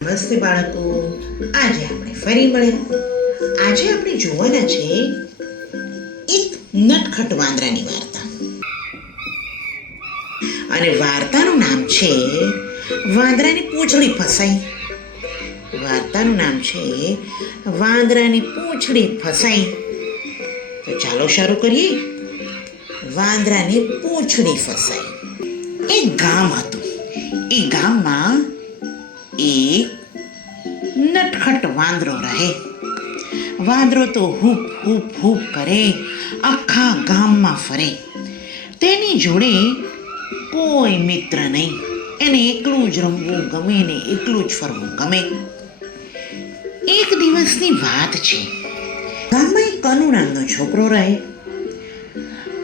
નમસ્તે બાળકો, આજે આપણે ફરી મળ્યા. આજે આપણે જોવાના છે એક નટખટ વાંદરાની વાર્તા. અને વાર્તાનું નામ છે વાંદરાની પૂંછડી ફસાઈ. વાર્તાનું નામ છે વાંદરાની પૂંછડી ફસાઈ. તો ચાલો શરૂ કરીએ. વાંદરાની પૂંછડી ફસાઈ. એક ગામ હતું. એ ગામમાં એક નટખટ વાંદરો રહે. વાંદરો તો હૂપ હૂપ હૂપ કરે, આખા ગામમાં ફરે. તેની જોડે કોઈ મિત્ર નહીં. એને એકલું જ રમવું ગમે ને એકલું જ ફરવું ગમે. એક દિવસની વાત છે. ગામમાં એક કનુ નામનો છોકરો રહે.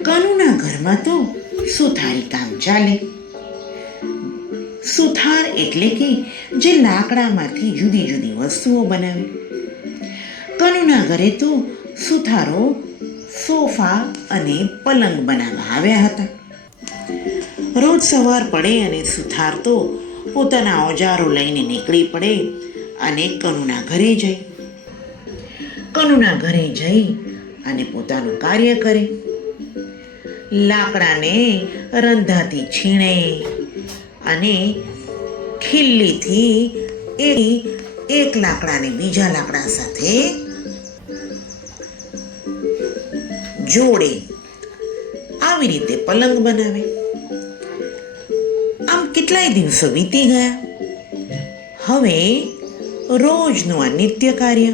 કનુના ઘરમાં તો સુથારી કામ ચાલે. સુથાર એટલે કે જે લાકડામાંથી જુદી જુદી વસ્તુઓ બનાવે. કનુના ઘરે તો સુથારો સોફા અને પલંગ બનાવવા આવ્યા હતા. રોજ સવાર પડે અને સુથાર તો પોતાના ઓજારો લઈને નીકળી પડે અને કનુના ઘરે જાય. કનુના ઘરે જઈ અને પોતાનું કાર્ય કરે. લાકડાને રંધાથી છીણે અને ખીલ્લીથી એક લાકડાને બીજા લાકડા સાથે જોડે. આવી રીતે પલંગ બનાવે. આમ કેટલાય દિવસો વીતી ગયા. હવે રોજનું આ નિત્ય કાર્ય.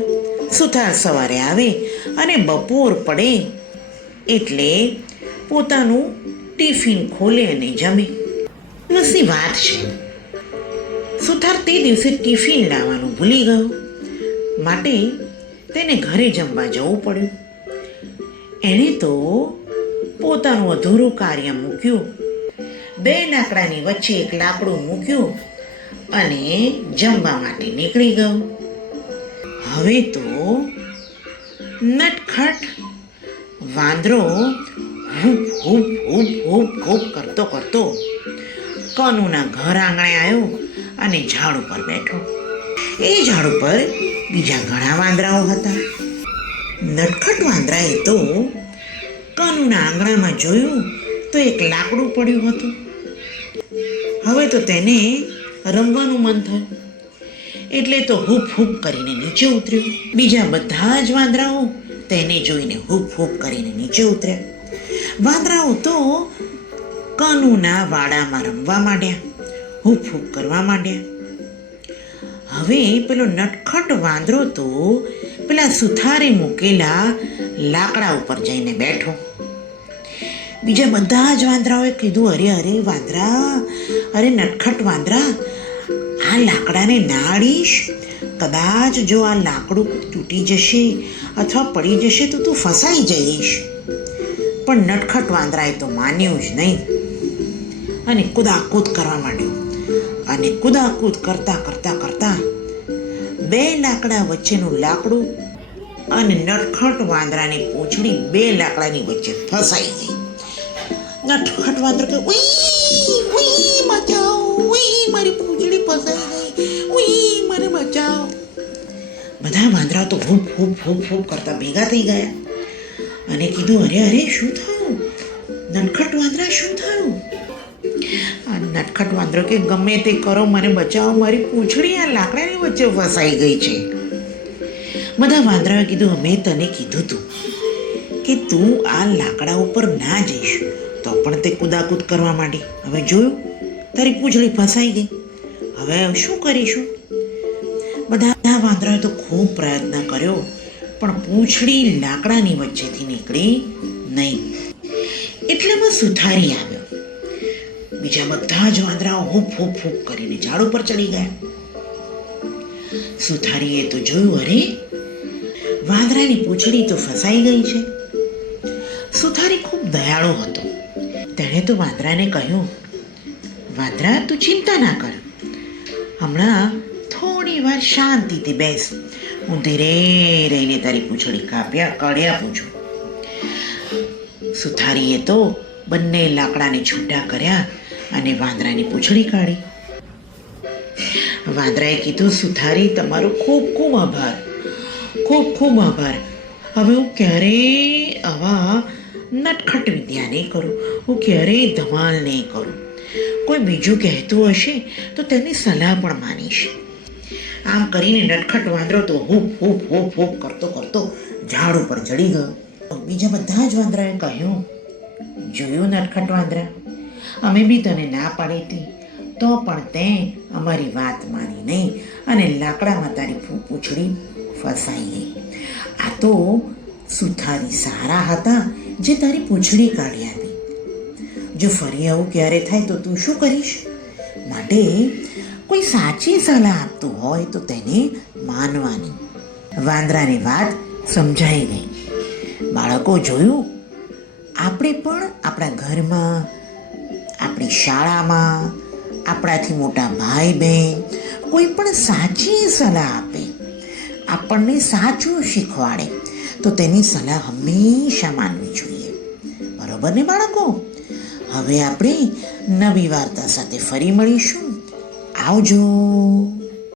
સુથાર સવારે આવે અને બપોર પડે એટલે પોતાનું ટિફિન ખોલે અને જમે. દિવસની વાત છે. સુથાર તે દિવસે ટિફિન લાવવાનું ભૂલી ગયો. માટે તેને ઘરે જમવા જવું પડ્યું. એણે તો પોતાનું અધૂરું કાર્ય મૂક્યું. બે લાકડાની વચ્ચે એક લાકડું મૂક્યું અને જમવા માટે નીકળી ગયો. હવે તો નટખટ વાંદરો hoop hoop hoop hoop hoop કરતો કરતો કનુના ઘર આંગણે આવ્યો અને ઝાડ ઉપર બેઠો. એ ઝાડ ઉપર બીજા ઘણા વાંદરાઓ હતા. નટખટ વાંદરાએ તો કનુના આંગણામાં જોયું તો એક લાકડું પડ્યું હતું. હવે તો તેને રમવાનું મન થયું એટલે તો હૂપ હૂપ કરીને નીચે ઉતર્યો. બીજા બધા જ વાંદરાઓ તેને જોઈને હૂપ હૂપ કરીને નીચે ઉતર્યા. વાંદરાઓ તો કનુના વાડામાં રમવા માંડ્યા, હૂપ હૂપ કરવા માંડ્યા. હવે પેલો નટખટ વાંદરો તો પેલા સુથારે મૂકેલા લાકડા ઉપર જઈને બેઠો. બીજા બધા જ વાંદરાઓએ કીધું, અરે અરે વાંદરા, અરે નટખટ વાંદરા, આ લાકડાને ના અડીશ. કદાચ જો આ લાકડું તૂટી જશે અથવા પડી જશે તો તું ફસાઈ જઈશ. પણ નટખટ વાંદરાએ તો માન્યું જ નહીં અને કુદાકૂદ કરવા માંડ્યો. અને કુદાકૂદ કરતા કરતા કરતા બે લાકડા વચ્ચેનું લાકડું અને નટખટ વાંદરાની પૂંછડી બે લાકડાની વચ્ચે ફસાઈ ગઈ. નટખટ વાંદરો કે ઉઈ ઉઈ બચાવ, ઉઈ મારી પૂંછડી ફસાઈ ગઈ, ઉઈ મને બચાવ. બધા વાંદરાઓ તો હૂપ હૂપ હૂપ હૂપ કરતા ભેગા થઈ ગયા અને કીધું, અરે અરે શું થયું? નટખટ વાંદરા શું થયું? આ નટખટ વાંદરો કે ગમે તે કરો, મને બચાવો, મારી પૂંછડી આ લાકડાની વચ્ચે ફસાઈ ગઈ છે. બધા વાંદરાએ કીધું, અમે તને કીધું તું કે તું આ લાકડા ઉપર ના જઈશ, તો પણ તે કુદાકૂદ કરવા માંડી. હવે જોયું, તારી પૂંછડી ફસાઈ ગઈ. હવે શું કરીશું? બધા વાંદરાએ તો ખૂબ પ્રયત્ન કર્યો પણ પૂંછડી લાકડાની વચ્ચેથી નીકળી નહીં. એટલામાં સુથારી આવ્યો. બીજા બધા જ વાંદરાઓ હૂપ હૂપ હૂપ કરીને ઝાડ ઉપર ચડી ગયા. સુથારીએ તો જોયું, અરે વાંદરાની પૂંછડી તો ફસાઈ ગઈ છે. સુથારી ખૂબ દયાળુ હતો. તેણે તો વાંદરાને કહ્યું, વાંદરા તું ચિંતા ના કર, હમણાં થોડી વાર શાંતિથી બેસ, હું ધીરે રહીને તારી પૂંછડી કાઢી આપું છું. સુથારીએ તો બંને લાકડાને છૂટા કર્યા અને વાંદરાની પૂંછડી કાઢી. વાંદરાએ કીધું, સુથારી તમારો ખૂબ ખૂબ આભાર, ખૂબ ખૂબ આભાર. હવે હું ક્યારેય આવા નટખટ વિદ્યા નહીં કરું, હું ક્યારેય ધમાલ નહીં કરું. કોઈ બીજું કહેતું હશે તો તેની સલાહ પણ માનીશ. આમ કરીને નટખટ વાંદરો તો હૂપ હૂપ હૂપ હૂપ કરતો કરતો ઝાડ ઉપર ચડી ગયો. બીજા બધા જ વાંદરાએ કહ્યું, જોયું નટખટ વાંદરા, અમે બી તને ના પાડી હતી તો પણ તે અમારી વાત માની નહીં અને લાકડામાં તારી પૂંછડી ફસાઈ ગઈ. આ તો સુથારી સારા હતા જે તારી પૂંછડી કાઢી આપી. જો ફરી આવું ક્યારે થાય તો તું શું કરીશ? માટે કોઈ સાચી સલાહ આપતું હોય તો તેને માનવાની. વાંદરાની વાત સમજાઈ ગઈ. બાળકો, જોયું, આપણે પણ આપણા ઘરમાં, આપણી શાળામાં, આપણાથી મોટા ભાઈ બહેન કોઈ પણ સાચી સલાહ આપે, આપણને સાચું શીખવાડે તો તેની સલાહ હંમેશા માનવી જોઈએ. બરોબર ને બાળકો? હવે આપણે નવી વાર્તા સાથે ફરી મળીશું. આવજો.